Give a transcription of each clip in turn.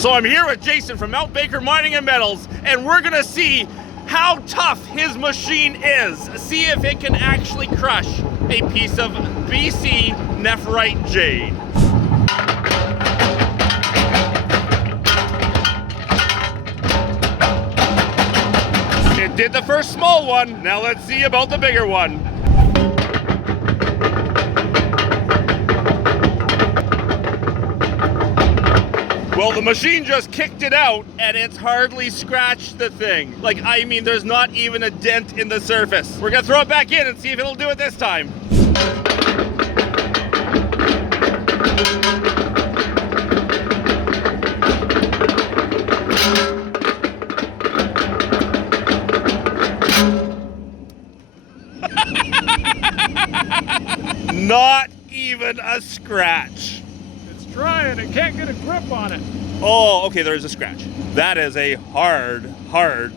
So I'm here with Jason from Mount Baker Mining and Metals, and we're gonna see how tough his machine is. See if it can actually crush a piece of BC Nephrite Jade. It did the first small one, now let's see about the bigger one. Well, the machine just kicked it out and it's hardly scratched the thing. Like, I mean, there's not even a dent in the surface. We're gonna throw it back in and see if it'll do it this time. Not even a scratch. It's trying, it can't get a grip on it. Oh, okay, there's a scratch. That is a hard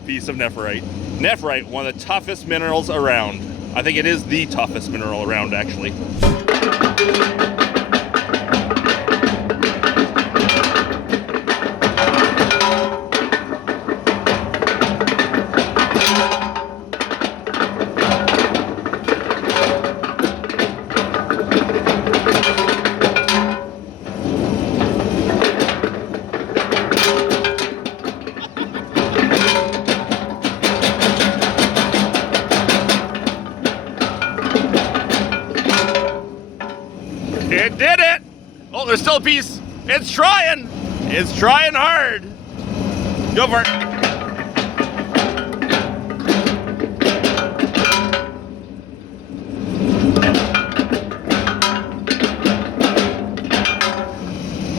piece of nephrite. Nephrite, one of the toughest minerals around. I think it is the toughest mineral around, actually. It did it! Oh, there's still a piece. It's trying. It's trying hard. Go for it.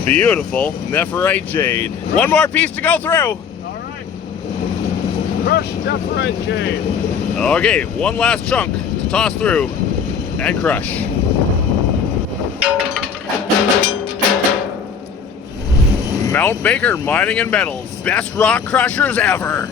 Beautiful Nephrite Jade. One more piece to go through. All right. Crush Nephrite Jade. Okay, one last chunk to toss through and crush. Mount Baker Mining and Metals, best rock crushers ever.